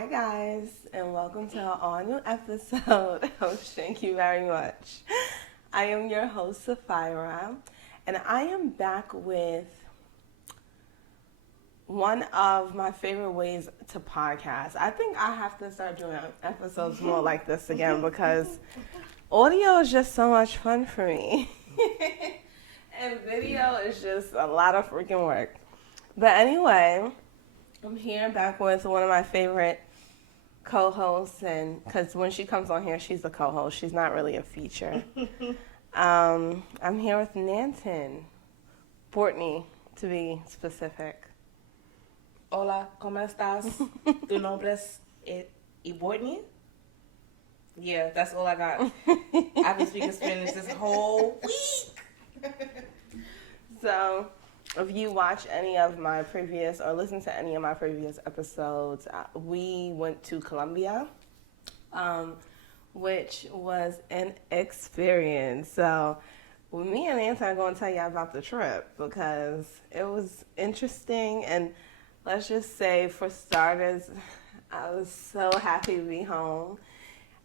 Hi guys, and welcome to our all-new episode of Shank You Very Much. I am your host, Sapphira, and I am back with one of my favorite ways to podcast. I think I have to start doing episodes more like this again because audio is just so much fun for me. And video is just a lot of freaking work. But anyway, I'm here back with one of my favorite co-hosts, and because when she comes on here, she's a co-host. She's not really a feature. I'm here with Nanton, Bourtney, to be specific. Hola, ¿cómo estás? Tu nombre es Bourtney? Yeah, that's all I got. I've been speaking Spanish this whole week. So, if you watch any of my previous or listen to any of my previous episodes, we went to Colombia, which was an experience. So, me and Nanton are going to tell you about the trip because it was interesting. And let's just say, for starters, I was so happy to be home.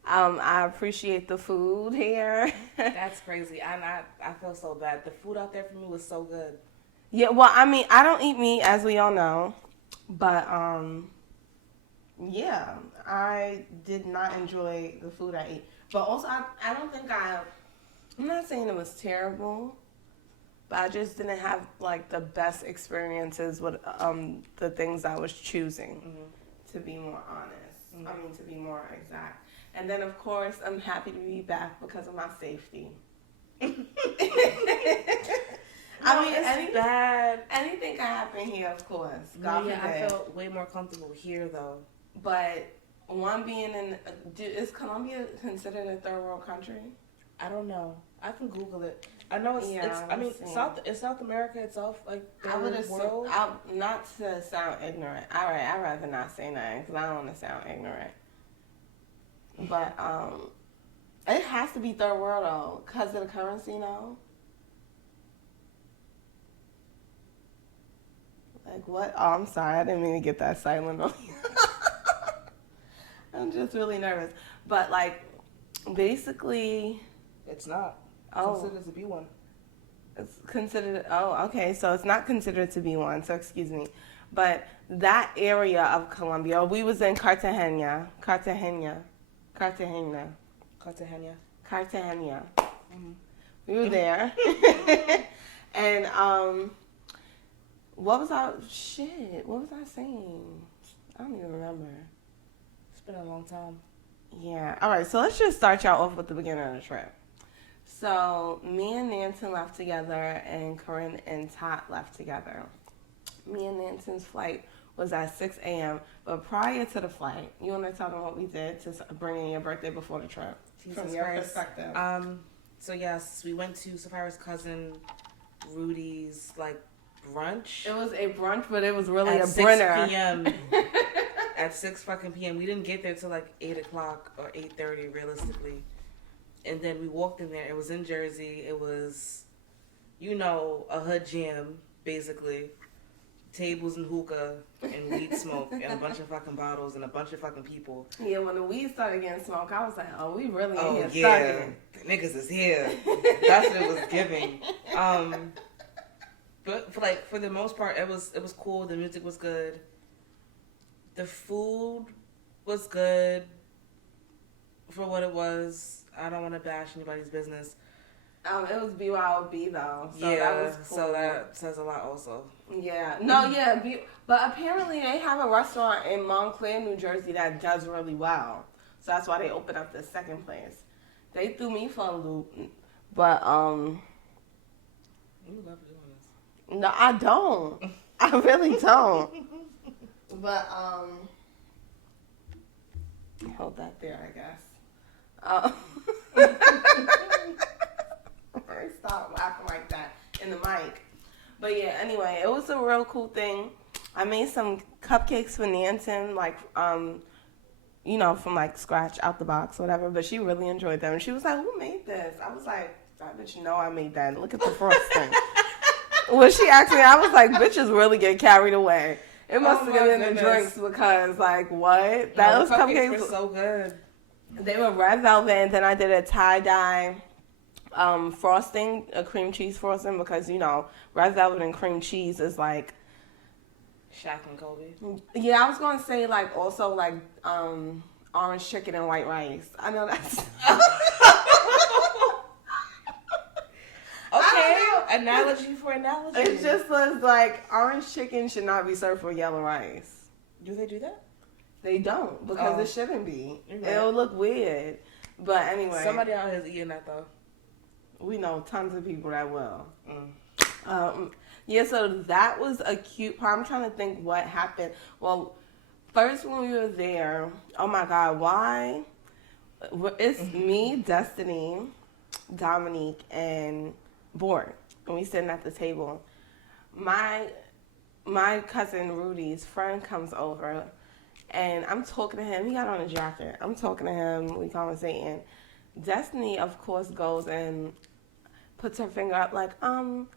I appreciate the food here. That's crazy. I feel so bad. The food out there for me was so good. Yeah, well, I mean, I don't eat meat, as we all know, but, yeah, I did not enjoy the food I ate. But also, I don't think I'm not saying it was terrible, but I just didn't have, like, the best experiences with the things I was choosing, to be more honest. I mean, to be more exact. And then, of course, I'm happy to be back because of my safety. I mean, anything can happen here, of course. God yeah, forbid. I felt way more comfortable here, though. But one being is Colombia considered a third world country? I don't know. I can Google it. I know it's South America itself, like I would assume, world. not to sound ignorant. All right, I'd rather not say nothing because I don't want to sound ignorant. But it has to be third world though, because of the currency, no. Like what? Oh, I'm sorry. I didn't mean to get that silent on you. I'm just really nervous. But, like, basically... It's not. Considered to be one. It's considered... Oh, okay. So it's not considered to be one. So, excuse me. But that area of Colombia, we was in Cartagena. Cartagena. Mm-hmm. We were there. And, what was I saying? I don't even remember. It's been a long time. Yeah. All right. So let's just start y'all off with the beginning of the trip. So me and Nanton left together, and Corinne and Tot left together. Me and Nanton's flight was at 6 a.m. But prior to the flight, you want to tell them what we did to bring in your birthday before the trip? Jesus from your Christ. perspective. So yes, we went to Sapphira's cousin Rudy's brunch. It was a brunch, but it was really a 6 brinner. p.m. At 6 fucking p.m. We didn't get there till 8 o'clock or 8:30 realistically. And then we walked in there. It was in Jersey. It was, a hood jam, basically. Tables and hookah and weed smoke and a bunch of fucking bottles and a bunch of fucking people. Yeah, when the weed started getting smoked, I was like, oh, we really in here studying. The niggas is here. That's what it was giving. But for the most part, it was cool. The music was good. The food was good for what it was. I don't want to bash anybody's business. It was BYOB though, so yeah, that was cool. So that says a lot also. Yeah, no, yeah, but apparently they have a restaurant in Montclair, New Jersey that does really well. So that's why they opened up the second place. They threw me for a loop, but You love doing this. no, I don't. I really don't. But hold that there, I guess. Stop laughing like that in the mic. But yeah, anyway, it was a real cool thing. I made some cupcakes for Nanton, from scratch out the box, whatever. But she really enjoyed them. And she was like, "Who made this?" I was like, "I bet you know I made that. Look at the frosting." When she asked me, I was like, "Bitches really get carried away." It must have been the drinks because, like, what? Those cupcakes were so good. They were red velvet, and then I did a tie-dye frosting, a cream cheese frosting, because, you know, red velvet and cream cheese is like... Shaq and Kobe. Yeah, I was going to say, like, also, like, orange chicken and white rice. I know that's... Okay, analogy for analogy. It just was like, orange chicken should not be served with yellow rice. Do they do that? They don't, because it shouldn't be. Right. It'll look weird. But anyway. Somebody out here is eating that, though. We know tons of people that will. Yeah, so that was a cute part. I'm trying to think what happened. Well, first when we were there, oh my God, why? It's me, Destiny, Dominique, and Bourt. And we sitting at the table. My cousin Rudy's friend comes over, and I'm talking to him. He got on a jacket. I'm talking to him. We conversating. Destiny, of course, goes and puts her finger up like, I'm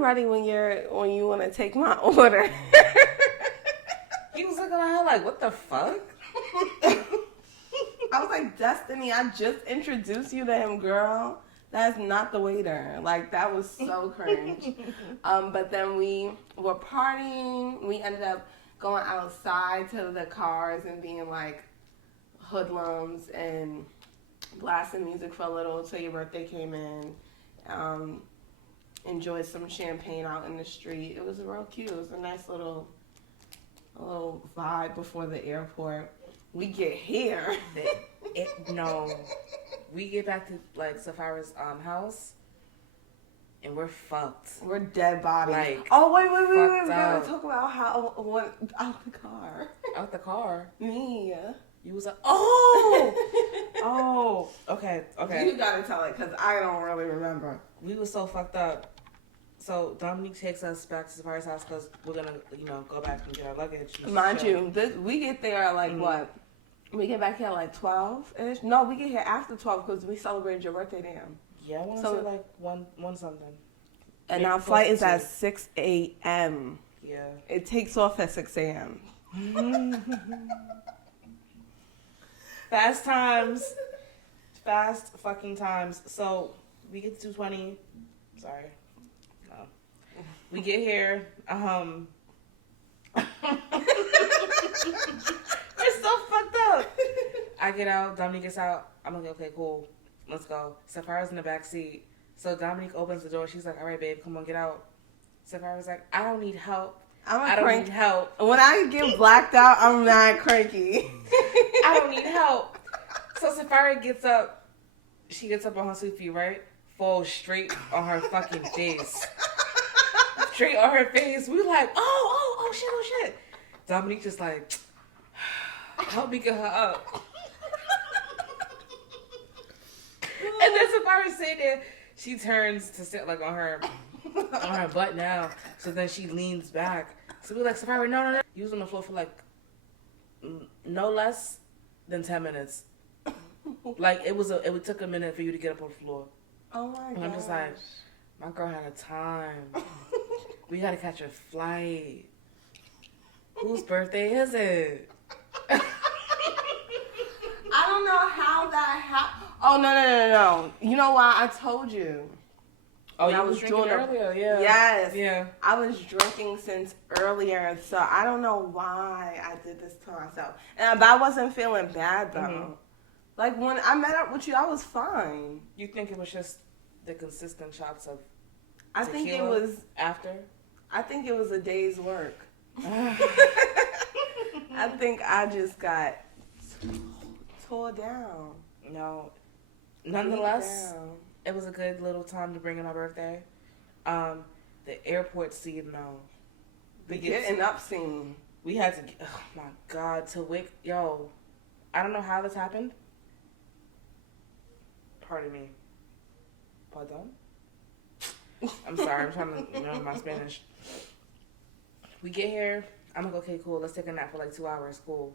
ready when you want to take my order. He was looking at her like, what the fuck? I was like, Destiny, I just introduced you to him, girl. That's not the waiter. Like, that was so cringe. But then we were partying. We ended up going outside to the cars and being like hoodlums and blasting music for a little till your birthday came in. Enjoyed some champagne out in the street. It was real cute. It was a nice little vibe before the airport. We get here. We get back to like Sapphira's house, and we're fucked. We're dead bodies. Like, wait. We gotta talk about how went out the car. Out the car. Me. You was like, okay. You gotta tell it because I don't really remember. We was so fucked up. So Dominique takes us back to Sapphira's house because we're gonna, go back and get our luggage. Mind you, we get there at like what? We get back here at like 12-ish? No, we get here after 12 because we celebrated your birthday then. Yeah, I want to say like one something. And maybe our flight is at 6 a.m. Yeah. It takes off at 6 a.m. Fast fucking times. So we get to 220. Sorry. No. We get here. We're so fucked up. I get out. Dominique gets out. I'm like, okay, cool. Let's go. Sapphira's in the back seat. So Dominique opens the door. She's like, all right, babe, come on, get out. Sapphira's like, I don't need help. I don't need help. When I get blacked out, I'm mad cranky. I don't need help. So Sapphira gets up. She gets up on her 2 feet, right? Falls straight on her fucking face. Straight on her face. We like, oh shit. Dominique just like, help me get her up. And then Sapphira's sitting there. She turns to sit like on her butt now. So then she leans back. So we're like, Sapphira, no. You was on the floor for like no less than 10 minutes. Like it took a minute for you to get up on the floor. Oh my god. And I'm just like, my girl had a time. We gotta catch a flight. Whose birthday is it? I don't know how that happened. Oh, no. You know why? I told you. Oh, you was drinking earlier, yeah. Yes. Yeah. I was drinking since earlier, so I don't know why I did this to myself. But I wasn't feeling bad, though. Mm-hmm. Like, when I met up with you, I was fine. You think it was just the consistent shots of I think it was... After? I think it was a day's work. I think I just got tore down. No. Nonetheless, it was a good little time to bring in my birthday. The airport scene, though. The getting up scene. We had to, oh my God, yo, I don't know how this happened. Pardon me. Pardon? I'm sorry, I'm trying to remember my Spanish. We get here, I'm like, okay, cool, let's take a nap for like 2 hours, cool.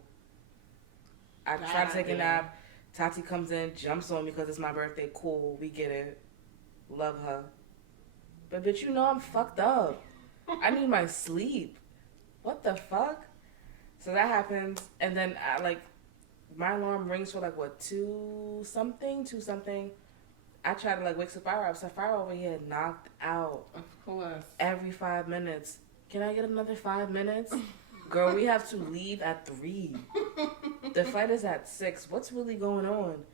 I try to take a nap. Tati comes in, jumps on me because it's my birthday. Cool, we get it. Love her. But bitch, I'm fucked up. I need my sleep. what the fuck? So that happens, and then my alarm rings for 2 something. I try to wake Sapphire up. Sapphire over here knocked out. Of course. Every 5 minutes. Can I get another 5 minutes? Girl, we have to leave at 3. The flight is at 6. What's really going on?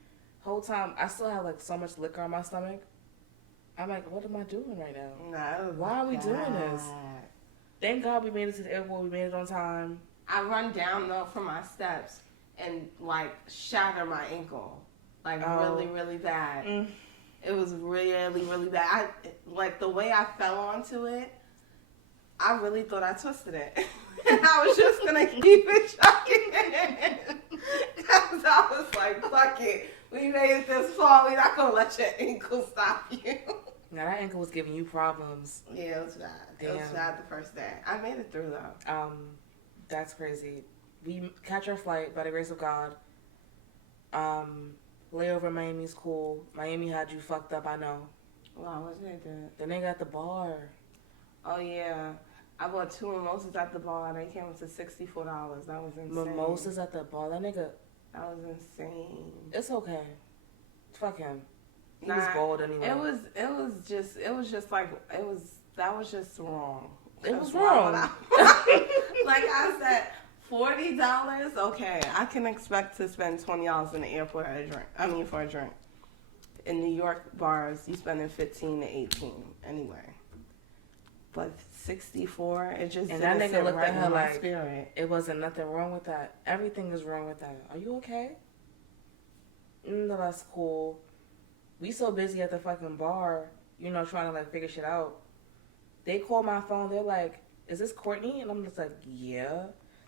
Whole time, I still have so much liquor on my stomach. I'm like, what am I doing right now? No, why are we doing this? Thank God we made it to the airport. We made it on time. I run down though from my steps and shatter my ankle, really, really bad. It was really, really bad. The way I fell onto it, I really thought I twisted it. And I was just gonna keep it chucking. Because I was like, fuck it. We made it this far. We're not gonna let your ankle stop you. Now that ankle was giving you problems. Yeah, it was bad. Damn. It was bad the first day. I made it through though. That's crazy. We catch our flight by the grace of God. Layover in Miami's cool. Miami had you fucked up, I know. Wow, what did they do? Then they got the bar. Oh yeah. I bought 2 mimosas at the bar and they came up to $64. That was insane. Mimosas at the bar? That nigga. That was insane. It's okay. Fuck him. He was gold anyway. That was just wrong. It was wrong. I said, $40? Okay, I can expect to spend $20 in the airport for a drink. In New York bars, you spending $15 to $18 anyway. But 64, it just and didn't that nigga sit looked right at her in my like spirit. It wasn't nothing wrong with that. Everything is wrong with that. Are you okay? No, that's cool. We so busy at the fucking bar, trying to figure shit out. They call my phone. They're like, "Is this Courtney?" And I'm just like, "Yeah."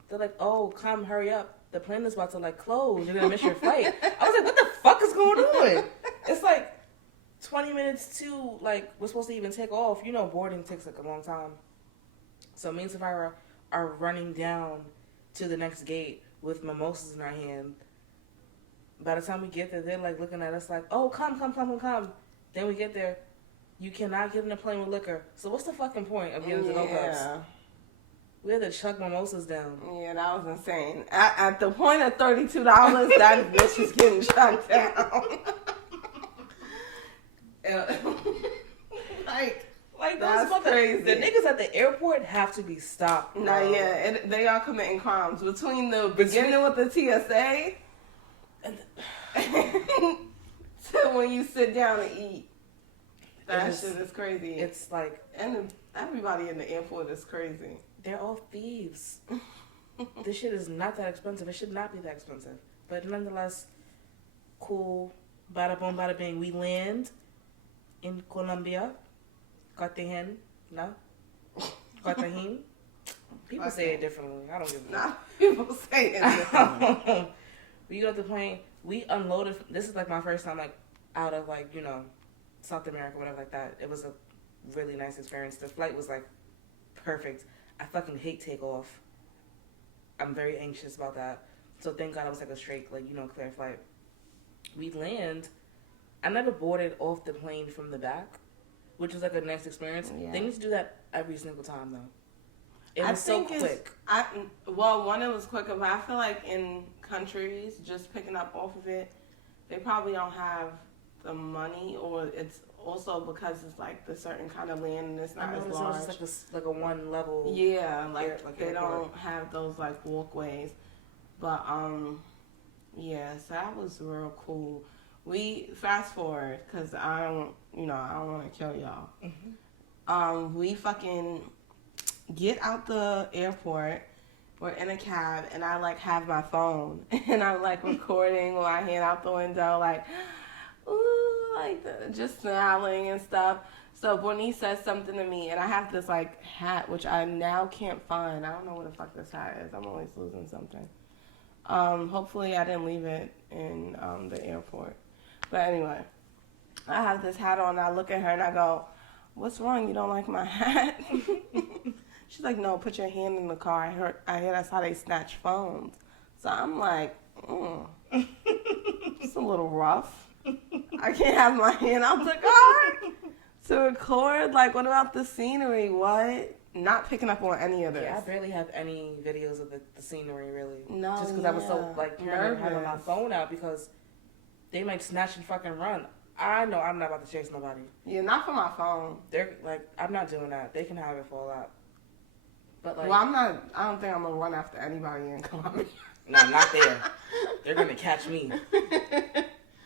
They're like, "Oh, come, hurry up. The plane is about to close. You're gonna miss your flight." I was like, "What the fuck is going on?" It's 20 minutes to we're supposed to even take off. Boarding takes a long time. So me and Sapphira are running down to the next gate with mimosas in our hand. By the time we get there, they're looking at us "Oh, come. Then we get there. You cannot get in a plane with liquor. So what's the fucking point of getting to no cups? We had to chuck mimosas down. Yeah, that was insane. At the point of $32, that bitch is getting chucked down. That's crazy. The niggas at the airport have to be stopped. Nah, yeah, they are committing crimes between the beginning with the TSA to when you sit down and eat. That shit is crazy. It's and everybody in the airport is crazy. They're all thieves. This shit is not that expensive. It should not be that expensive. But nonetheless, cool. Bada boom, bada bing. We land in Colombia. Cartagena. No? Cartagena. People say it differently. I don't give a fuck. Nah, people say it differently. We got the plane. We unloaded. This is my first time out of South America, whatever like that. It was a really nice experience. The flight was perfect. I fucking hate takeoff. I'm very anxious about that. So thank God it was a straight clear flight. We land. I never boarded off the plane from the back, which was a nice experience. Yeah. They need to do that every single time though. It was so quick. One, it was quicker, but I feel in countries just picking up off of it, they probably don't have the money, or it's also because it's the certain kind of land and it's not as large. It's just a one level. Yeah, they don't have those walkways, but yeah, so that was real cool. We fast forward because I don't want to kill y'all. Mm-hmm. We fucking get out the airport. We're in a cab and I have my phone and I'm recording with my hand out the window ooh, just smiling and stuff. So Bourtney says something to me and I have this hat which I now can't find. I don't know what the fuck this hat is. I'm always losing something. Hopefully I didn't leave it in the airport. But anyway, I have this hat on and I look at her and I go, "What's wrong? You don't like my hat?" She's like, "No, put your hand in the car. I hear that's how they snatch phones." So I'm like, it's a little rough. I can't have my hand out the car to record. What about the scenery? What? not picking up on any of this. Yeah, I barely have any videos of the scenery, really. No, just because I was so, like, nervous having my phone out because they might snatch and fucking run. I know I'm not about to chase nobody. Yeah, not for my phone. They're, like, I'm not doing that. They can have it fall out. But, like... Well, I don't think I'm going to run after anybody in Colombia. No, not there. They're going to catch me.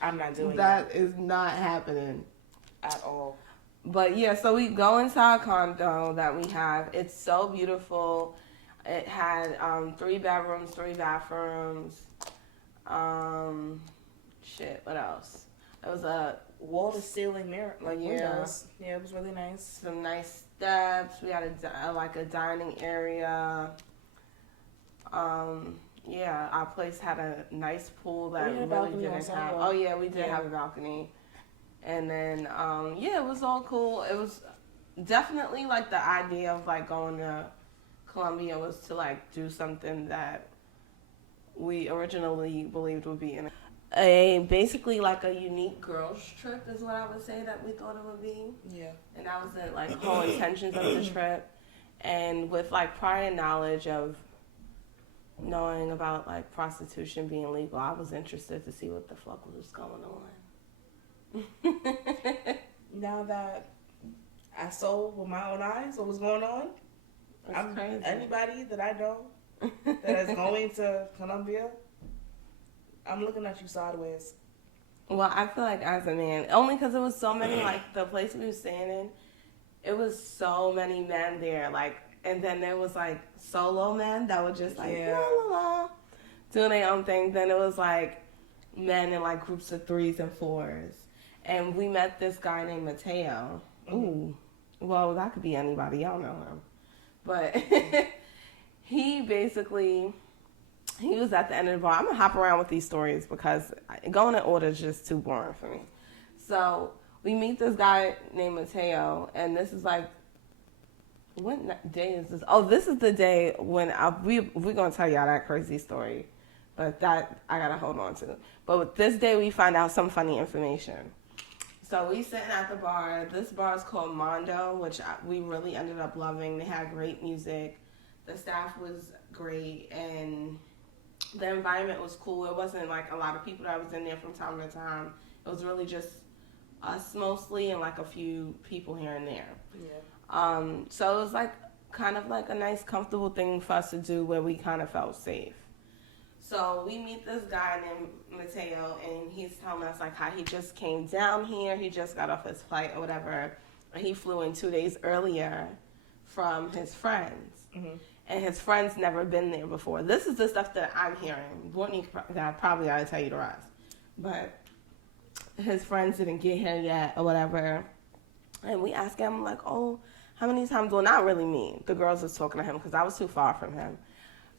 I'm not doing that. That is not happening. At all. But yeah, so we go into our condo that we have. It's so beautiful. It had 3 bedrooms, 3 bathrooms. What else? It was a wall-to-ceiling mirror, like windows. Yeah, it was really nice. Some nice steps. We had a dining area. Yeah, our place had a nice pool that really didn't have. Oh yeah, we did have a balcony. And then, it was all cool. It was definitely, like, the idea of, like, going to Colombia was to, like, do something that we originally believed would be basically, like, a unique girls trip is what I would say that we thought it would be. Yeah. And that was the, like, whole intentions of the trip. And with, like, prior knowledge of knowing about, like, prostitution being legal, I was interested to see what the fuck was going on. Now that I saw with my own eyes what was going on, anybody that I know that is going to Colombia, I'm looking at you sideways. Well, I feel like as a man, only because it was so many, like, the place we were staying in, it was so many men there, like, and then there was, like, solo men that were just, like, la, la, la, doing their own thing. Then it was, like, men in, like, groups of 3s and 4s. And we met this guy named Mateo. Ooh. Well, that could be anybody. Y'all know him. But he was at the end of the bar. I'm going to hop around with these stories because going in order is just too boring for me. So we meet this guy named Mateo. And this is like, what day is this? Oh, this is the day when we're going to tell y'all that crazy story. But that I got to hold on to. But with this day, we find out some funny information. So we sitting at the bar. This bar is called Mondo, which we really ended up loving. They had great music. The staff was great, and the environment was cool. It wasn't like a lot of people that was in there from time to time. It was really just us mostly and like a few people here and there. Yeah. So it was like kind of like a nice, comfortable thing for us to do where we kind of felt safe. So we meet this guy named Mateo, and he's telling us, like, how he just came down here. He just got off his flight or whatever. He flew in 2 days earlier from his friends. Mm-hmm. And his friends never been there before. This is the stuff that I'm hearing. Bourtney probably got to tell you the rest. But his friends didn't get here yet or whatever. And we asked him, like, oh, how many times? Well, not really me. The girls was talking to him because I was too far from him.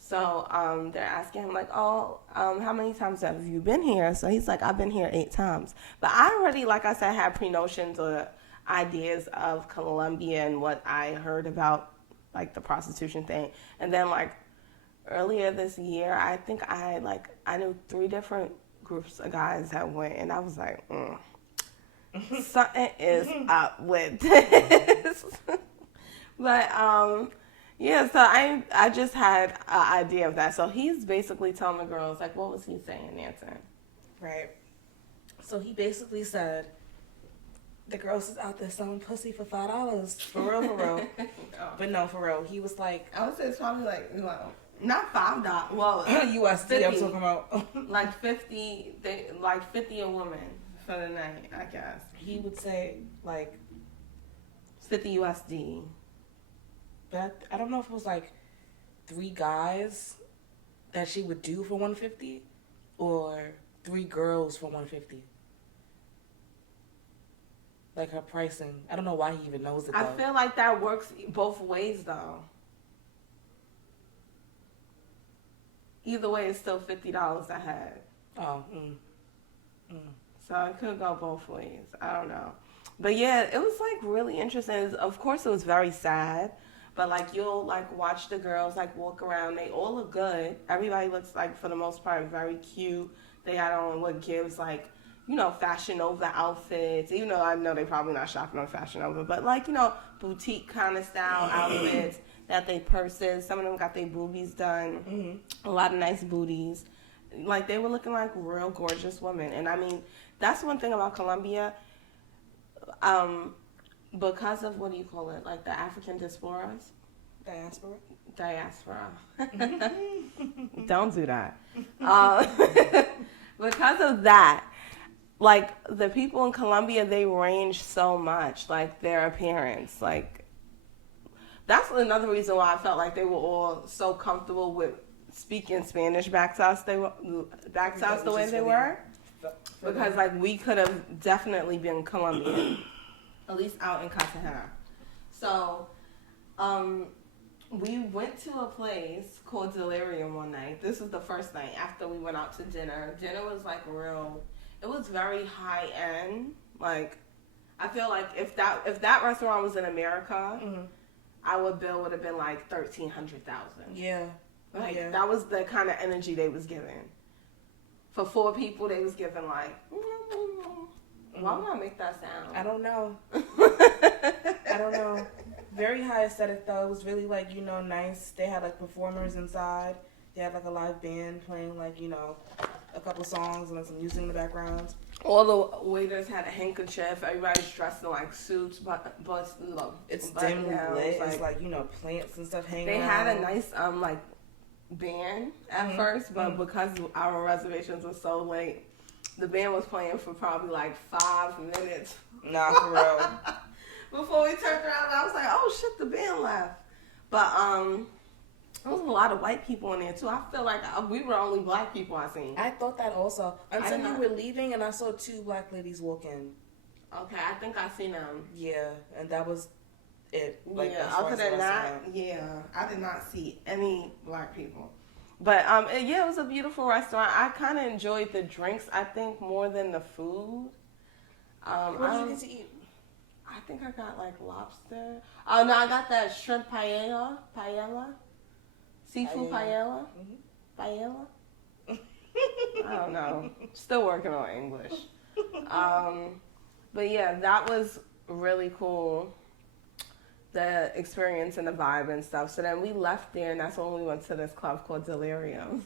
So they're asking him, like, oh, how many times have you been here? So he's like, I've been here 8 times. But I already, like I said, had pre-notions or ideas of Colombia and what I heard about, like, the prostitution thing. And then, like, earlier this year, I think I knew 3 different groups of guys that went. And I was like, something is up with this. But, yeah, so I just had an idea of that. So he's basically telling the girls, like, what was he saying, Nancy? Right. So he basically said, the girls is out there selling pussy for $5. For real. Oh. But no, for real. He was like... I would say it's probably like, well, not $5. Well, USD 50, I'm talking about. like 50, like 50 a woman for the night, I guess. He would say, like... 50 USD. But I don't know if it was like 3 guys that she would do for $150 or 3 girls for $150. Like her pricing. I don't know why he even knows it though. I feel like that works both ways though. Either way, it's still $50 a head. Oh. So it could go both ways. I don't know. But yeah, it was like really interesting. Of course, it was very sad. But, like, you'll, like, watch the girls, like, walk around. They all look good. Everybody looks, like, for the most part, very cute. They had on what gives, like, you know, Fashion Nova outfits. Even though I know they probably not shopping on Fashion Nova. But, like, you know, boutique kind of style outfits. That they purses. Some of them got their boobies done. Mm-hmm. A lot of nice booties. Like, they were looking like real gorgeous women. And I mean, that's one thing about Colombia. Because of, what do you call it? Like the African diasporas? Diaspora. Don't do that. Because of that, like, the people in Colombia, they range so much. Like, their appearance. Like, that's another reason why I felt like they were all so comfortable with speaking Spanish back to us. The way they were. Because, like, we could have definitely been Colombian. At least out in Cartagena. So, we went to a place called Delirium one night. This was the first night after we went out to dinner. Dinner was like it was very high end. Like, I feel like if that restaurant was in America, our bill would have been like $1,300,000. Yeah. Like, that was the kind of energy they was giving. For 4 people, they was giving like, why would I make that sound? I don't know. Very high aesthetic though. It was really like, nice. They had like performers inside. They had like a live band playing like, a couple songs and like some music in the background. All the waiters had a handkerchief. Everybody's dressed in like suits, but it's dimly lit. It's like, plants and stuff hanging They around. had a nice like band at first, but because our reservations were so late, the band was playing for probably like 5 minutes. Nah, for real. Before we turned around, I was like, "Oh shit, the band left." But there was a lot of white people in there too. I feel like we were the only black people I seen. I thought that also until you were leaving, and I saw 2 black ladies walk in. Okay, I think I seen them. Yeah, and that was it. Like, yeah, other than that, I did not see any black people. But it was a beautiful restaurant. I kind of enjoyed the drinks, I think, more than the food. What did you get to eat? I think I got like lobster. Oh no, I got that shrimp paella, seafood paella, paella. I don't know. Still working on English. But yeah, that was really cool. The experience and the vibe and stuff. So then we left there, and that's when we went to this club called Delirium.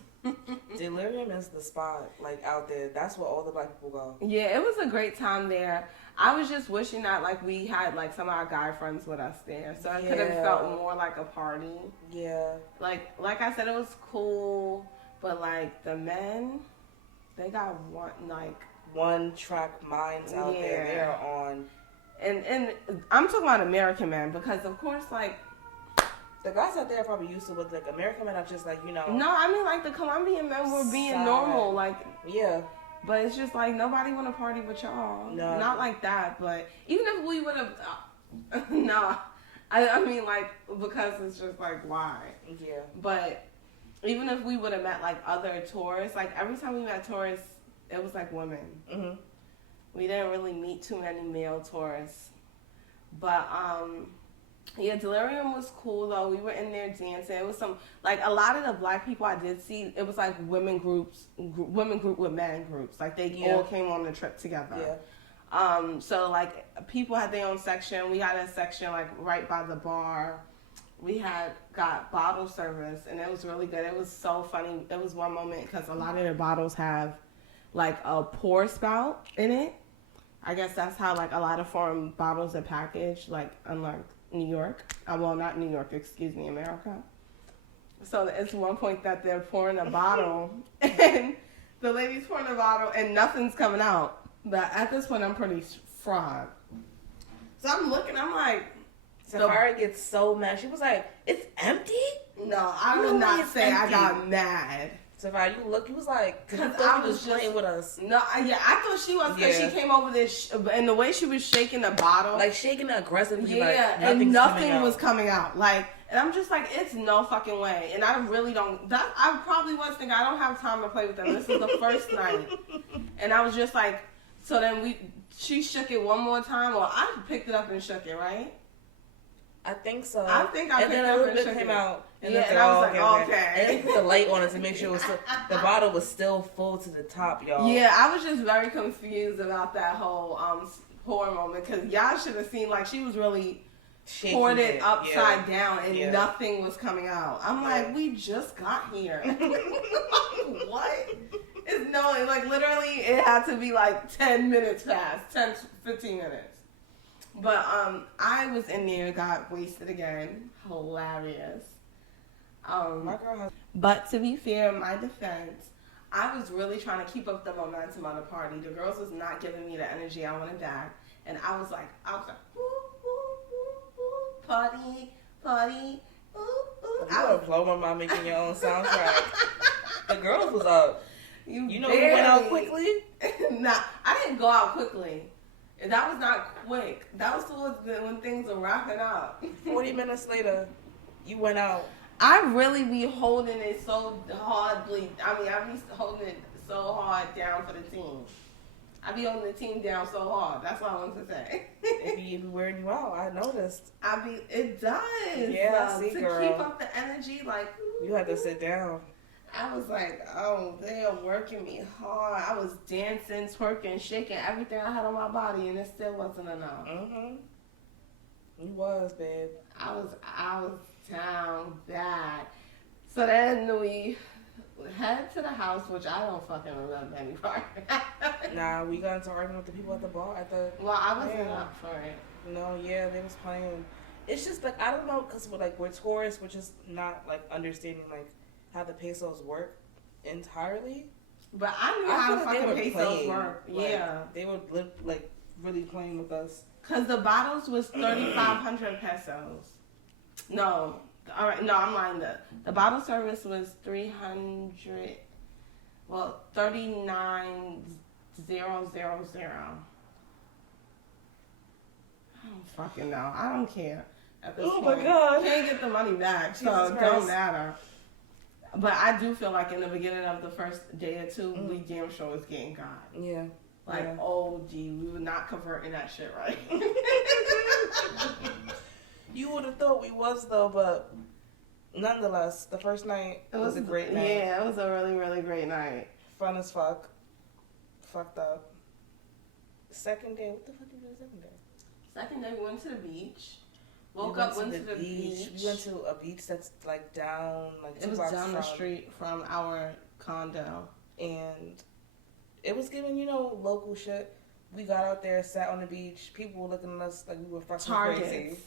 Delirium is the spot, like, out there. That's where all the black people go. Yeah, it was a great time there. I was just wishing that, like, we had, like, some of our guy friends with us there. So it could have felt more like a party. Yeah. Like I said, it was cool. But, like, the men, they got one-track minds out there. They are on... And I'm talking about American men because, of course, like... The guys out there are probably used to it. Like, American men are just like, No, I mean, like, the Colombian men were being normal. Like... Yeah. But it's just like, nobody want to party with y'all. No. Not like that, but even if we would have... no. I mean, like, because it's just like, why? Yeah. But even if we would have met, like, other tourists, like, every time we met tourists, it was, like, women. Mm-hmm. We didn't really meet too many male tourists. But, yeah, Delirium was cool, though. We were in there dancing. It was like, a lot of the black people I did see, it was, like, women group with men groups. Like, they all came on the trip together. Yeah. So, like, people had their own section. We had a section, like, right by the bar. We got bottle service, and it was really good. It was so funny. It was one moment, because a lot of the bottles have, like, a pour spout in it. I guess that's how, like, a lot of foreign bottles are packaged, like, unlike New York. Well, not New York, excuse me, America. So it's one point that they're pouring a bottle, and the lady's pouring a bottle, and nothing's coming out. But at this point, I'm pretty fried. So I'm looking, I'm like... Safari gets so mad. She was like, "It's empty?" No, I would not say empty. I got mad. Safari, you was like, because I was just playing with us. No, I thought she was, because she came over there, and the way she was shaking the bottle. Like, shaking it aggressively. Yeah, like, and nothing was coming out. Like, and I'm just like, it's no fucking way. And I really don't, I probably was thinking, I don't have time to play with them. This is the first night. And I was just like, so then she shook it one more time, or I picked it up and shook it, right? I think so. I think I picked it up and shook it. Came out. And I was like, okay. And they put the light on it to make sure the bottle was still full to the top, y'all. Yeah, I was just very confused about that whole pour moment, because y'all should have seen, like, she was really poured it upside down and nothing was coming out. I'm like, we just got here. What? It's no, like literally it had to be like 10 minutes past, 10, 15 minutes. But I was in there, got wasted again. Hilarious. But to be fair, in my defense, I was really trying to keep up the momentum on the party. The girls was not giving me the energy I wanted back. And I was like, woo, woo, woo, woo, party, party, ooh, ooh. I would blow my mind making your own soundtrack. The girls was up. You know, barely. You went out quickly? Nah, I didn't go out quickly. That was not quick. That was towards when things were wrapping up. 40 minutes later, you went out. I really be holding it so hardly. I mean, I be holding it so hard down for the team. I be holding the team down so hard. That's what I wanted to say. It be wearing you out. I noticed. It does. Yeah, see, to girl. Keep up the energy, like. You had to sit down. I was like, oh, they are working me hard. I was dancing, twerking, shaking everything I had on my body, and it still wasn't enough. You was, babe. I was down bad. So then we head to the house, which I don't fucking remember any part. Nah, we got into arguing with the people at the bar Well, I wasn't up for it. No, yeah, they was playing. It's just like, I don't know, because we're tourists, we're just not like understanding like how the pesos work entirely. But I knew how the fucking pesos work. Like, yeah. They were like really playing with us. Because the bottles was 3,500 pesos. No. All right. No, I'm lying. The bottle service was 300. Well, 39,000. I don't fucking know. I don't care at this point. Oh my God. Can't get the money back, so it don't matter. But I do feel like in the beginning of the first day or two, we damn sure was getting God. Yeah. Like, oh, gee, we were not converting that shit right. You would have thought we was, though, but nonetheless, the first night was a great night. Yeah, it was a really, really great night. Fun as fuck. Fucked up. Second day, what the fuck did we do the second day? Second day, we went to the beach. Woke up, went to the beach. We went to a beach that's like down, like 2 blocks. It was down the street from our condo. And it was giving, local shit. We got out there, sat on the beach. People were looking at us like we were fucking crazy.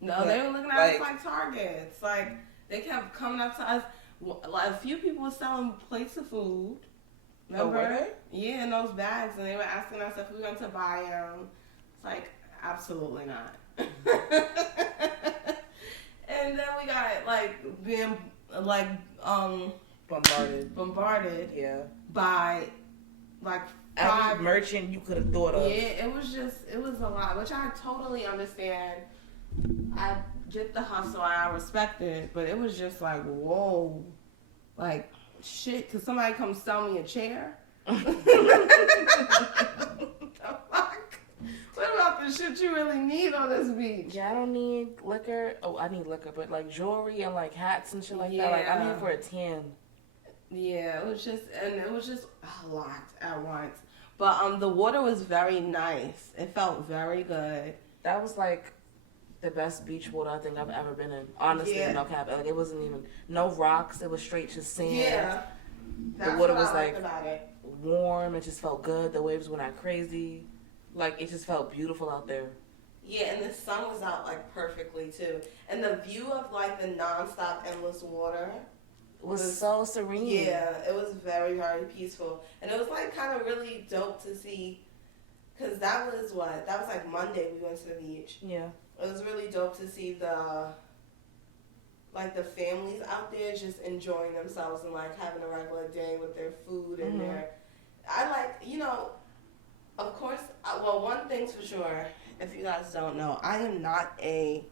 No, they were looking at us like targets. Like, they kept coming up to us. Like, a few people were selling plates of food. Remember? Oh, were they? Yeah, in those bags. And they were asking us if we were going to buy them. It's like, absolutely not. And then we got, being, bombarded. Yeah. By, every merchant you could have thought of. Yeah, it was a lot, which I totally understand. I get the hustle, I respect it, but it was just like, whoa. Like, shit, could somebody come sell me a chair? The fuck? What about the shit you really need on this beach? Yeah, I don't need liquor. Oh, I need liquor, but jewelry and hats and shit like that. Like, I'm here for a 10. Yeah, it was just a lot at once. But the water was very nice. It felt very good. That was the best beach water I think I've ever been in. Honestly, no cap. Like, it wasn't even no rocks. It was straight just sand. Yeah, the water was warm. It just felt good. The waves were not crazy. Like, it just felt beautiful out there. Yeah, and the sun was out perfectly too. And the view of the nonstop endless water was so serene. Yeah, it was very, very peaceful. And it was kind of really dope to see, because that was Monday we went to the beach. Yeah. It was really dope to see the families out there just enjoying themselves and having a regular day with their food and of course, one thing's for sure, if you guys don't know, I am not a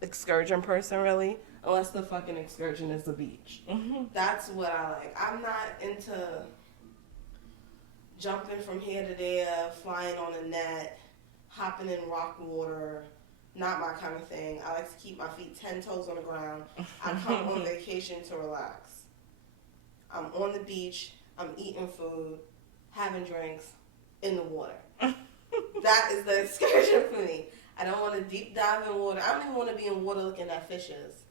excursion person really, unless the fucking excursion is the beach. Mm-hmm. That's what I like. I'm not into jumping from here to there, flying on a net, hopping in rock water. Not my kind of thing. I like to keep my feet 10 toes on the ground. I come on vacation to relax. I'm on the beach. I'm eating food, having drinks in the water. That is the excursion for me. I don't want to deep dive in water. I don't even want to be in water looking at fishes.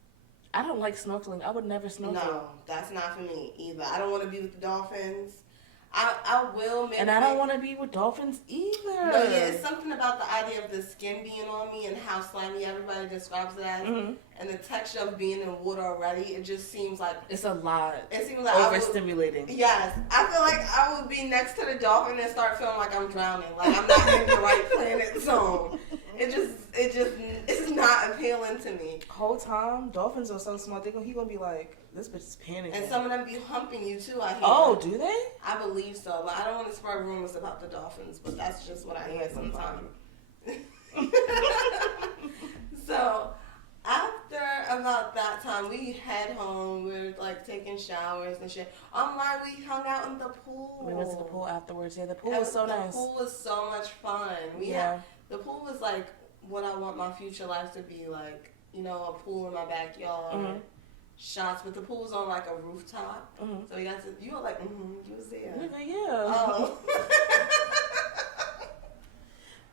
I don't like snorkeling. I would never snorkel. No, that's not for me either. I don't want to be with the dolphins. I will maybe. And I don't want to be with dolphins either. No, yeah, it's something about the idea of the skin being on me and how slimy everybody describes it as, and the texture of being in water already. It just seems like it's a lot. It seems like overstimulating. Yes, I feel like I would be next to the dolphin and start feeling like I'm drowning, like I'm not in the right planet zone. It's not appealing to me. Whole time, dolphins are so smart. He gonna be like, this bitch is panicking. And some of them be humping you too. I hear. Oh, do they? I believe so. Like, I don't want to spread rumors about the dolphins, but that's just what I hear sometimes. So after about that time, we head home. We were like taking showers and shit. Online, we hung out in the pool. We went to the pool afterwards. Yeah, the pool was so nice. The pool was so much fun. The pool was like what I want my future life to be like. You know, a pool in my backyard. Shots, but the pool was on like a rooftop. So we got to, you were like, you was there. Yeah. Oh.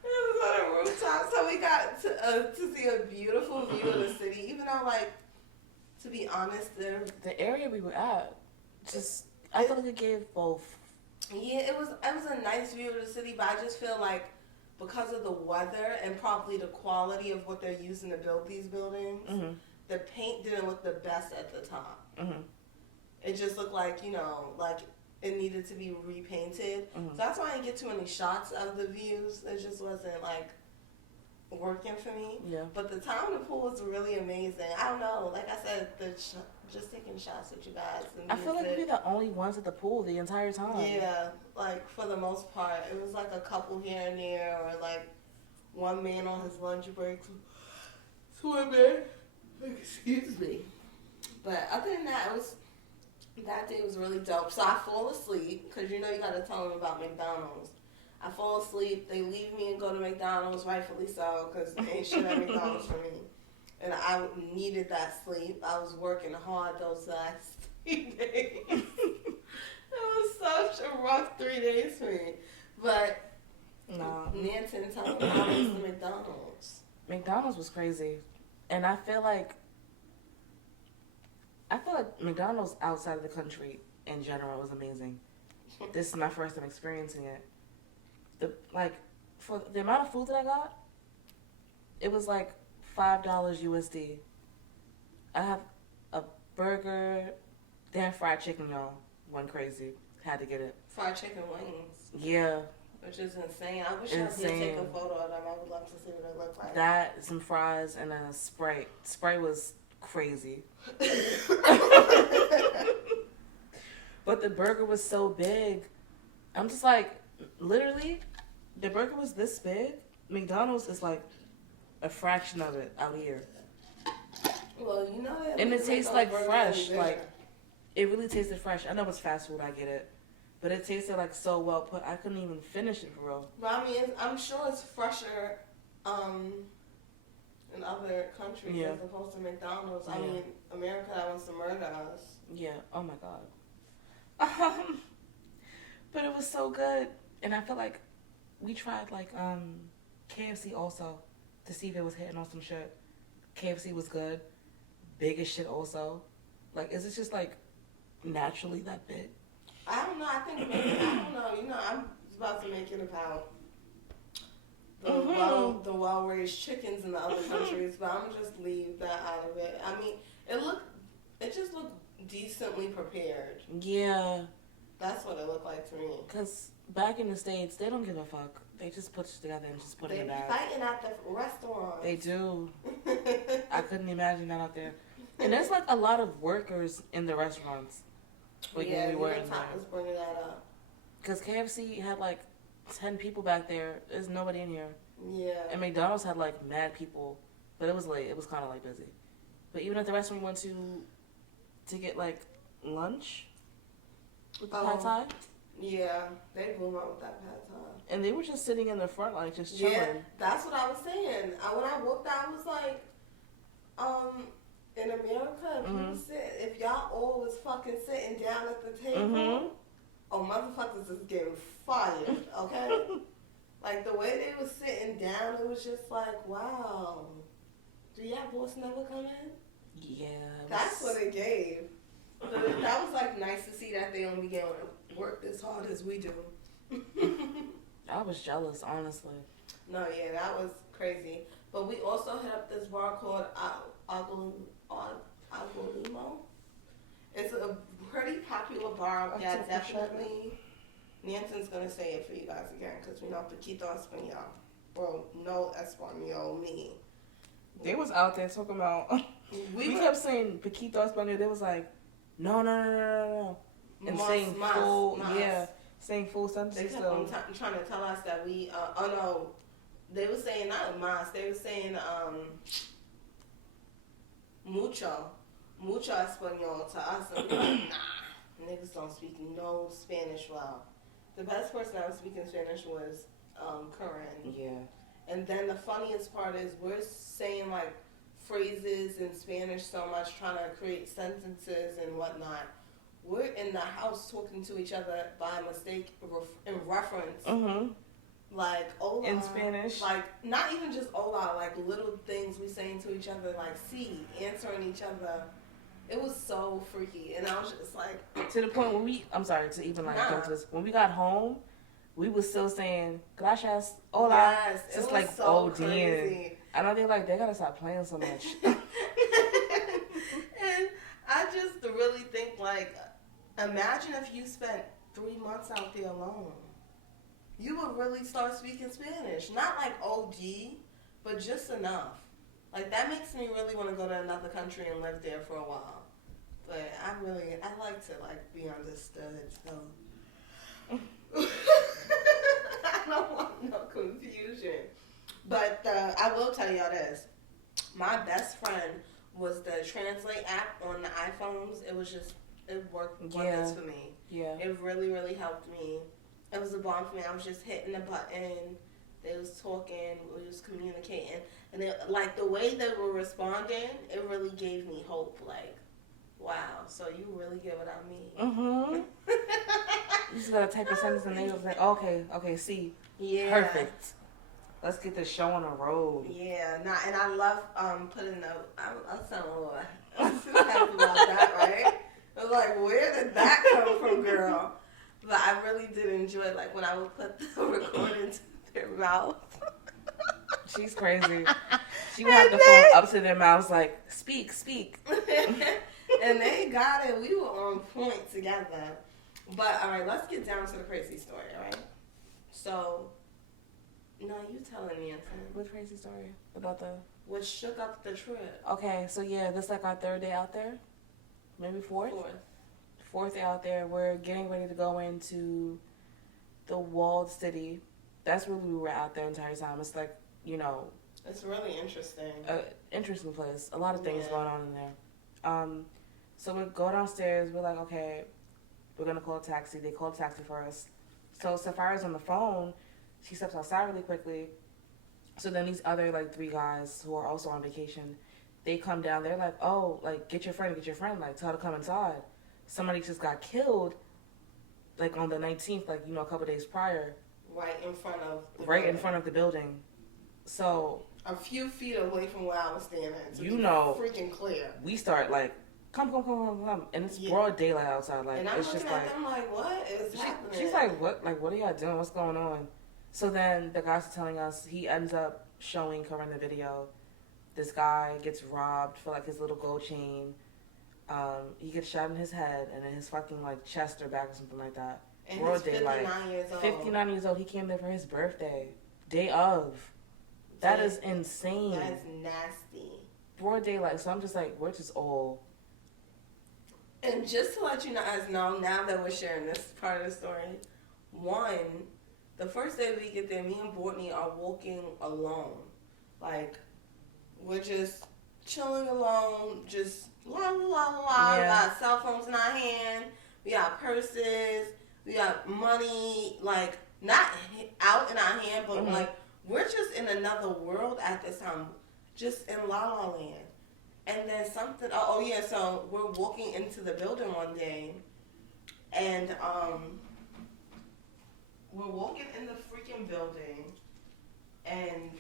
It was on a rooftop, so we got to see a beautiful view of the city, even though, like, to be honest, the area we were at, I feel like it gave both. Yeah, it was a nice view of the city, but I just feel like because of the weather and probably the quality of what they're using to build these buildings, the paint didn't look the best at the top. It just looked like, like it needed to be repainted. So that's why I didn't get too many shots of the views. It just wasn't like working for me. Yeah. But the time in the pool was really amazing. I don't know. Like I said, just taking shots with you guys. And I feel like we were the only ones at the pool the entire time. Yeah. Like for the most part. It was like a couple here and there, or like one man on his lunch break swimming. Excuse me. But other than that, that day was really dope. So I fall asleep, because you gotta tell them about McDonald's. I fall asleep, they leave me and go to McDonald's, rightfully so, because ain't shit at McDonald's for me. And I needed that sleep. I was working hard those last 3 days. It was such a rough 3 days for me. But, Nanton, tell me how was the McDonald's? McDonald's was crazy. And I feel like McDonald's outside of the country in general was amazing. This is my first time experiencing it. For the amount of food that I got, it was like $5 USD. I have a burger. They had fried chicken, y'all. Went crazy. Had to get it. Fried chicken wings. Yeah. Which is insane. I wish I did take a photo of them. I would love to see what it looked like. That, some fries, and a Sprite. Sprite was crazy. But the burger was so big. I'm just like, literally, the burger was this big. McDonald's is like a fraction of it out here. Well, and it tastes like fresh. Like, it really tasted fresh. I know it's fast food, I get it. But it tasted like so well put. I couldn't even finish it for real. But I mean, I'm sure it's fresher in other countries as opposed to McDonald's. I mean, America that wants to murder us. Yeah. Oh my God. But it was so good, and I feel like we tried like KFC also to see if it was hitting on some shit. KFC was good. Big as shit also. Like, is it just like naturally that big? I don't know. I think maybe, I don't know. I'm about to make it about the well-raised chickens in the other countries, but I'm gonna just leave that out of it. I mean, it just looked decently prepared. Yeah. That's what it looked like to me. Because back in the States, they don't give a fuck. They just put it together and just put it in a bag. They be fighting at the restaurant. They do. I couldn't imagine that out there. And there's like a lot of workers in the restaurants. Like when we were in there. Was bringing that up. Because KFC had like 10 people back there. There's nobody in here. Yeah. And McDonald's had like mad people. But it was late. It was kind of like busy. But even at the restaurant we went to get like lunch with the pad thai. Yeah, they blew up with that pad thai. And they were just sitting in the front, like just chilling. Yeah, that's what I was saying. When I walked out, I was like, in America, if y'all all was fucking sitting down at the table, oh, motherfuckers is getting fired, okay? Like, the way they was sitting down, it was just like, wow. Do y'all boss never come in? Yeah. That's what it gave. That was, like, nice to see that they don't be getting to work as hard as we do. I was jealous, honestly. No, yeah, that was crazy. But we also hit up this bar called Agolimo. It's a pretty popular bar. Yeah, definitely. Nancy's going to say it for you guys again because we know Paquito Espanol. Well, no Espanol, me. They was out there talking about... we kept saying Paquito Espanol. They was like, no. And saying full... Yeah, saying full sentences. They kept trying to tell us that we... oh, no. They were saying not mas. They were saying mucho Espanol to us. And we were like, nah. Niggas don't speak no Spanish well. The best person that was speaking Spanish was Corinne. Yeah. And then the funniest part is we're saying like phrases in Spanish so much, trying to create sentences and whatnot. We're in the house talking to each other by mistake in reference. Mm-hmm. Like, hola. In Spanish. Like, not even just hola, like little things we saying to each other, like, si, answering each other. It was so freaky, and I was just like... To the point when I'm sorry to even like go to this. When we got home, we was still saying, gracias, hola. Yes, it was like, so crazy. I know they're like, they gotta stop playing so much. And I just really think, like, imagine if you spent 3 months out there alone. You would really start speaking Spanish. Not like OG, but just enough. Like, that makes me really want to go to another country and live there for a while. But I like to, like, be understood, so. I don't want no confusion. But I will tell y'all this. My best friend was the Translate app on the iPhones. It worked wonders for me. Yeah. It really, really helped me. It was a bomb for me. I was just hitting the button. They was talking. We was communicating. And like the way they were responding, it really gave me hope. Like, wow, so you really get what I mean. Mm-hmm. You just gotta type a sentence and they was like, okay, see. Yeah. Perfect. Let's get this show on the road. Yeah, and I love putting I'll sound a little happy about that, right? I was like, where did that come from, girl? But I really did enjoy, like, when I would put the recording to their mouth. She's crazy. She would have the phone up to their mouths like, speak. And they got it. We were on point together. But, all right, let's get down to the crazy story, all right? So, no, you telling me, Anthony. What crazy story? About what shook up the trip? Okay, so yeah, this is like our third day out there. Maybe fourth day out there. We're getting ready to go into the walled city. That's where we were out there the entire time. It's like, you know, it's really interesting. Interesting place. A lot of things going on in there. So we go downstairs. We're like, okay, we're gonna call a taxi. They call a taxi for us. So Safari's on the phone. She steps outside really quickly. So then these other like 3 guys who are also on vacation, they come down. They're like, oh, like get your friend. Like tell her to come inside. Somebody just got killed, like on the 19th, like, you know, a couple days prior. Right in front of the building. So a few feet away from where I was standing. So you know, freaking clear. We start like, come, and it's broad daylight outside. Like, and I'm it's looking just at like, them like, what is happening? She's like, what? Like, what are y'all doing? What's going on? So then the guys are telling us, he ends up showing Corinne the video. This guy gets robbed for like his little gold chain. He gets shot in his head and then his fucking like chest or back or something like that. And he's 59 years old. 59 years old. He came there for his birthday. Day of. That is insane. That is nasty. Broad daylight. So I'm just like, we're just all. And just to let you guys know, now that we're sharing this part of the story, the first day we get there, me and Bourtney are walking alone. Like, we're just chilling alone, just la la la la. We got cell phones in our hand, we got purses, we got money, like, not out in our hand, but like, we're just in another world at this time, just in La La Land. And then something, so we're walking into the building one day, and we're walking in the freaking building, and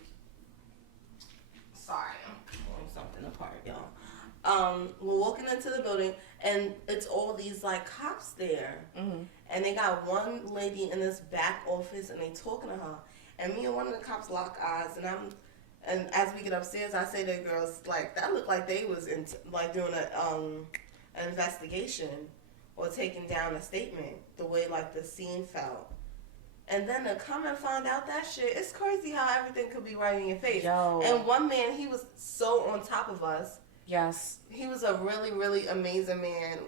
sorry, I'm pulling something apart, y'all. We're walking into the building, and it's all these like cops there, and they got one lady in this back office, and they talking to her, and me and one of the cops lock eyes, and as we get upstairs, I say to the girls, like, that looked like they was doing an investigation or taking down a statement, the way like the scene felt. And then to come and find out that shit, it's crazy how everything could be right in your face. Yo. And one man, he was so on top of us. Yes. He was a really, really amazing man.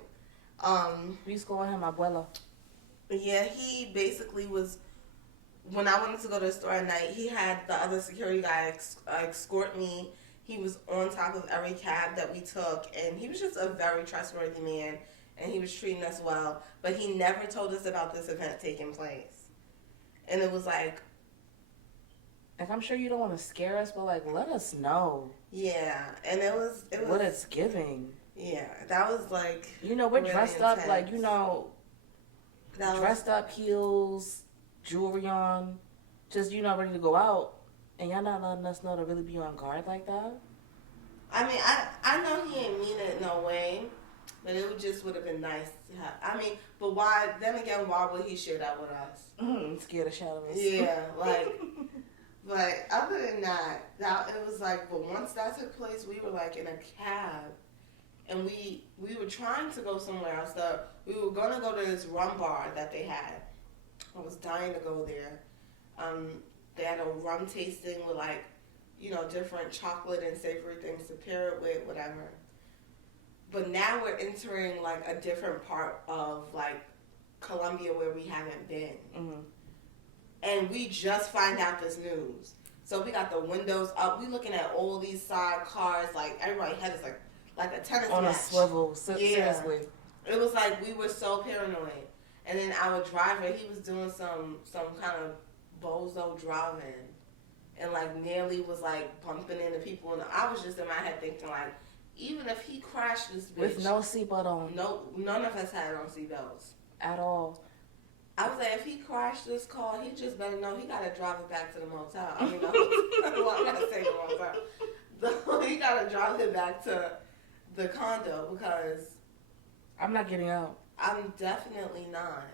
We used to call him Abuela. Yeah, he basically was, when I wanted to go to the store at night, he had the other security guy escort me. He was on top of every cab that we took, and he was just a very trustworthy man, and he was treating us well. But he never told us about this event taking place. And it was like, I'm sure you don't want to scare us, but like, let us know. Yeah, and it was what it's giving. Yeah, that was like, we're really dressed intense. up like, dressed up, heels, jewelry on, just ready to go out, and y'all not letting us know to really be on guard like that. I mean, I know he ain't mean it no way, but it would have been nice to have. I mean, but why? Then again, why would he share that with us? Scared the shit out of us. Yeah, like. But other than that, it was like. But once that took place, we were like in a cab, and we were trying to go somewhere else. We were gonna go to this rum bar that they had. I was dying to go there. They had a rum tasting with like, different chocolate and savory things to pair it with, whatever. But now we're entering like a different part of like Colombia where we haven't been. Mm-hmm. And we just find out this news. So we got the windows up. We looking at all these side cars. Like everybody's head is like a tennis on match. A swivel. Seriously. It was like we were so paranoid. And then our driver, he was doing some kind of bozo driving, and like nearly was like bumping into people. And I was just in my head thinking like, even if he crashed this bitch with no seatbelt on, none of us had on seatbelts at all. I was like, if he crashed this car, he just better know he got to drive it back to the motel. I mean, well, I'm not saying the motel. He got to drive it back to the condo because I'm not getting out. I'm definitely not.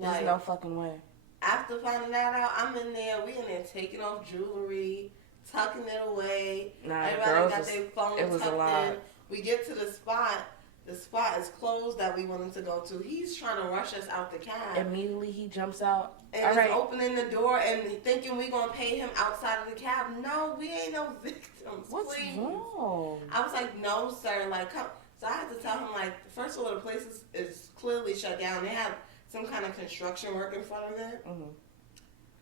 There's no fucking way. After finding that out, I'm in there. We in there taking off jewelry, tucking it away. Nah, everybody got their phone it was tucked a lot. in. We get to the spot. The spot is closed that we wanted to go to. He's trying to rush us out the cab. Immediately he jumps out. And all right. Opening the door and thinking we going to pay him outside of the cab. No, we ain't no victims. What's please. wrong? I was like, no, sir. Like, come. So I had to tell him, like, first of all, the place is clearly shut down. They have some kind of construction work in front of it. Mm-hmm.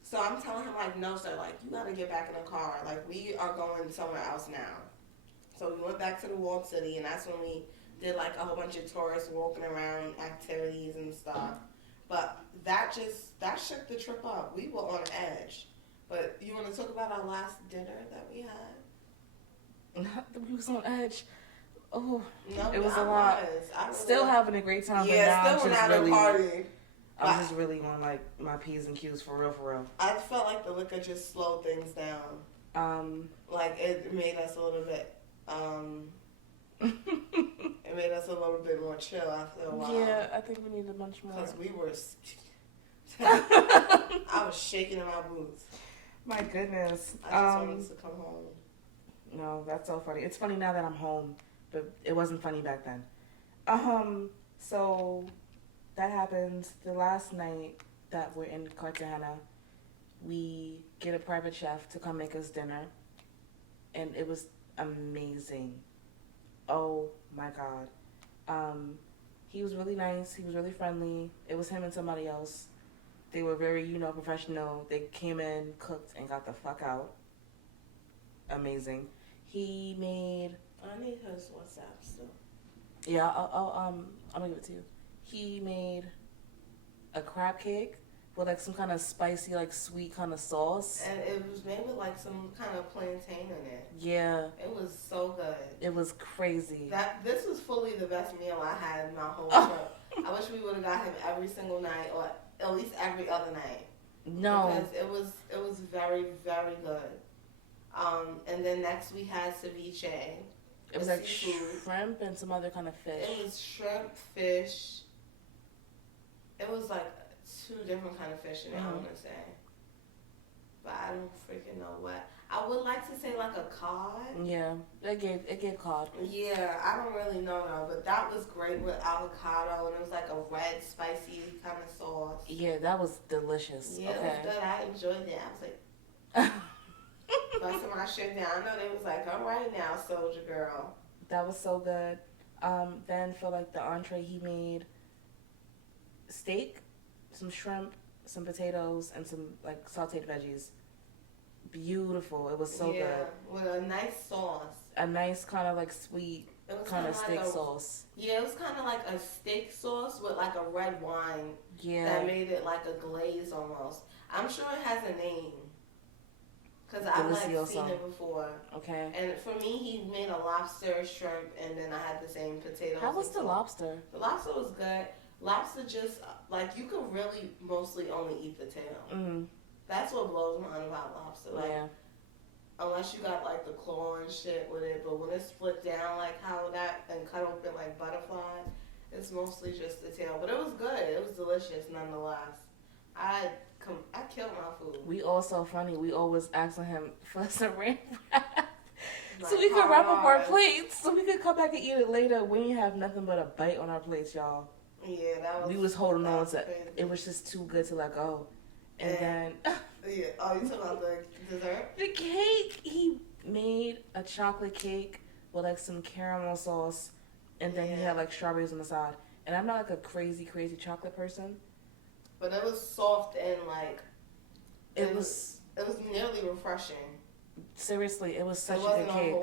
So I'm telling him, like, no, sir. Like, you got to get back in the car. Like, we are going somewhere else now. So we went back to the walled city, and that's when we did like a whole bunch of tourists walking around activities and stuff. But that shook the trip up. We were on edge. But you want to talk about our last dinner that we had? We was on edge. Oh, no, it was a lot. Still having a great time. Yeah, but now still not a party. I'm just really on like my P's and Q's for real. I felt like the liquor just slowed things down. Like it made us a little bit. It made us a little bit more chill after a while. Yeah, I think we needed much more. Because we were... I was shaking in my boots. My goodness. I just wanted to come home. No, that's so funny. It's funny now that I'm home, but it wasn't funny back then. So that happens the last night that we're in Cartagena. We get a private chef to come make us dinner, and it was amazing. Oh my God. He was really nice. He was really friendly. It was him and somebody else. They were very, professional. They came in, cooked, and got the fuck out. Amazing. He made... I need his WhatsApp still. Yeah, I'm gonna give it to you. He made a crab cake with like some kind of spicy, like sweet kind of sauce. And it was made with like some kind of plantain in it. Yeah. It was so good. It was crazy. This was fully the best meal I had in my whole trip. I wish we would have got him every single night or at least every other night. No. Because it was very, very good. And then next we had ceviche. It was like shrimp and some other kind of fish. It was shrimp, fish. It was like 2 different kind of fish in it, I want to say. But I don't freaking know what. I would like to say like a cod. Yeah, it gave cod. Yeah, I don't really know though, but that was great with avocado, and it was like a red, spicy kind of sauce. Yeah, that was delicious. Yeah, okay. It was good. I enjoyed it. I was like, busting my shit down. I know they was like, all right now, soldier girl. That was so good. Then for like the entree, he made steak, some shrimp, some potatoes, and some like sauteed veggies. Beautiful. It was so good. With a nice sauce. A nice kind of like sweet kind of steak sauce. Yeah, it was kind of like a steak sauce with like a red wine. Yeah. That made it like a glaze almost. I'm sure it has a name. Because I've like seen it before. Okay. And for me, he made a lobster, shrimp, and then I had the same potatoes. How was the lobster? The lobster was good. Lobster just, like, you can really mostly only eat the tail. Mm-hmm. That's what blows my mind about lobster. Like, yeah. Unless you got, like, the claw and shit with it. But when it's split down, like, how that, and cut open like butterfly, it's mostly just the tail. But it was good. It was delicious nonetheless. I killed my food. We all so funny. We always asking him for some wrap. Like, so we could wrap up our plates. So we could come back and eat it later. We ain't have nothing but a bite on our plates, y'all. Yeah, that was. We was holding on to it. It was just too good to let go. And then. Yeah. Oh, you talking about the dessert? The cake. He made a chocolate cake with like some caramel sauce, and then he had like strawberries on the side. And I'm not like a crazy chocolate person. But it was soft and like. It was nearly refreshing. Seriously, it was such a good cake.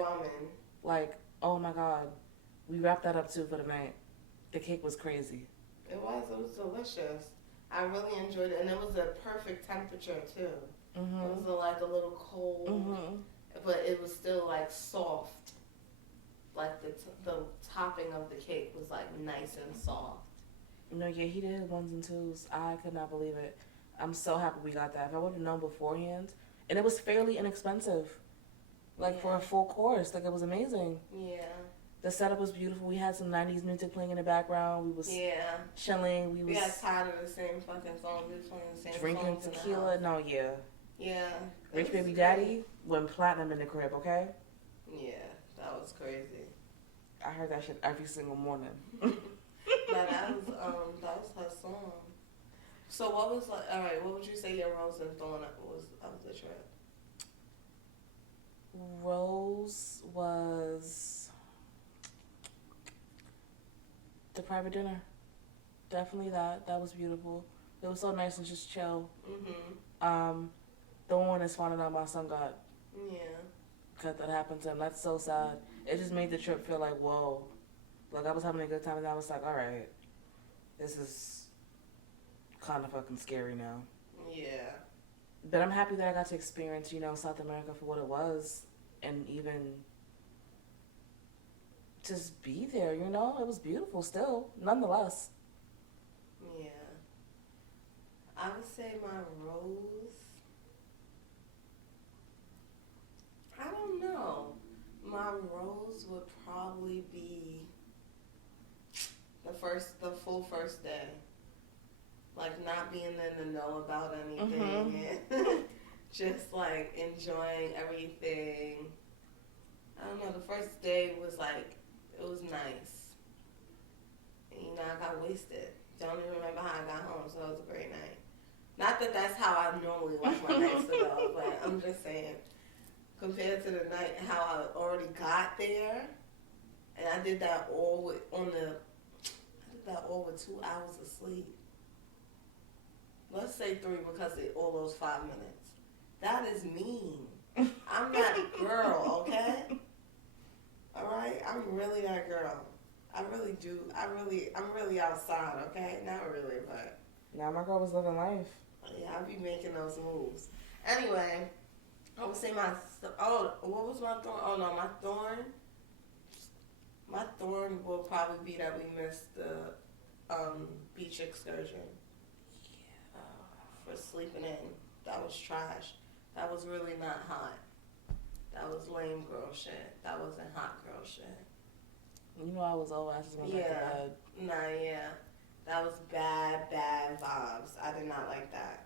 Like, oh my God, we wrapped that up too for the night. The cake was crazy. It was delicious. I really enjoyed it, and it was a perfect temperature too. Mm-hmm. It was like a little cold, but it was still like soft. Like the topping of the cake was like nice and soft. No, yeah, he did 1s and 2s. I could not believe it. I'm so happy we got that. If I would have known beforehand, and it was fairly inexpensive, like for a full course, like it was amazing. Yeah. The setup was beautiful. We had some 90s music playing in the background. We was chilling. We got tired of the same fucking songs. We was playing the same drinking songs tequila. No, yeah. Yeah. Rich Baby Daddy went platinum in the crib, okay? Yeah, that was crazy. I heard that shit every single morning. But that was her song. So what was like? All right, what would you say your rose and thorn was of the trip? Rose was the private dinner. Definitely that. That was beautiful. It was so nice and just chill. Thorn is finding out my son got. Yeah. Because that happened to him. That's so sad. It just made the trip feel like, whoa. Like, I was having a good time, and I was like, all right, this is kind of fucking scary now. Yeah. But I'm happy that I got to experience, South America for what it was, and even just be there, It was beautiful still, nonetheless. Yeah. I would say my rose, I don't know. My rose would probably be the full first day. Like, not being in the know about anything. And just, like, enjoying everything. I don't know, the first day was, like, it was nice. And, I got wasted. Don't even remember how I got home, so it was a great night. Not that that's how I normally like my nights to go, but I'm just saying, compared to the night, how I already got there, and I did that all with 2 hours of sleep. Let's say 3 because of all those 5 minutes. That is mean. I'm that girl, okay? All right? I'm really that girl. I really do. I'm really outside, okay? Not really, but. Now my girl was living life. Yeah, I be making those moves. Anyway, I would say what was my thorn? Oh no, my thorn will probably be that we missed the beach excursion. Yeah. For sleeping in. That was trash. That was really not hot. That was lame girl shit. That wasn't hot girl shit. You know I was always going back to bed. Nah, yeah. That was bad vibes. I did not like that.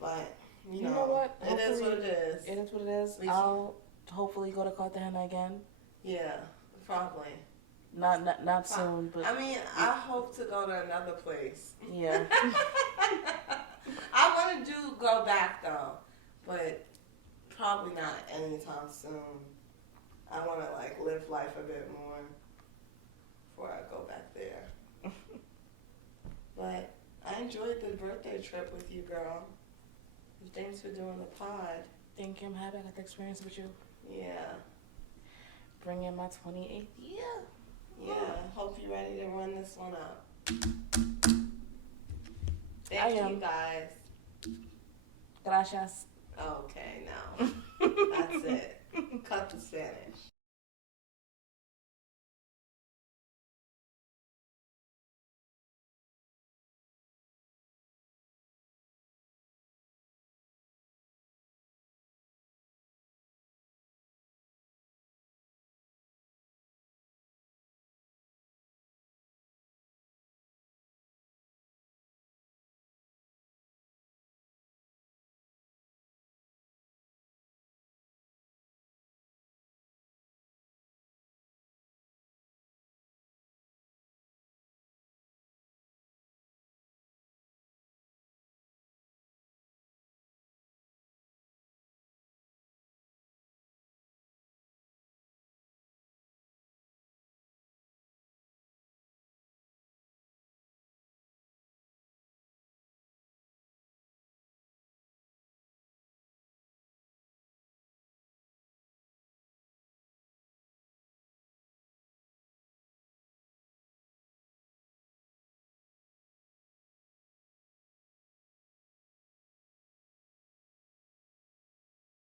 But, you know what? It is what it is. It is what it is. I'll hopefully go to Cartagena again. Yeah, probably. Not soon, but... I mean, I hope to go to another place. Yeah. I want to go back, though. But probably not anytime soon. I want to, like, live life a bit more before I go back there. But I enjoyed the birthday trip with you, girl. Thanks for doing the pod. Thank you. I'm happy I got the experience with you. Yeah. Bring in my 28th year. Yeah. Hope you're ready to run this one up. I Thank am. you, guys. Gracias. Okay, no. That's it. Cut the Spanish.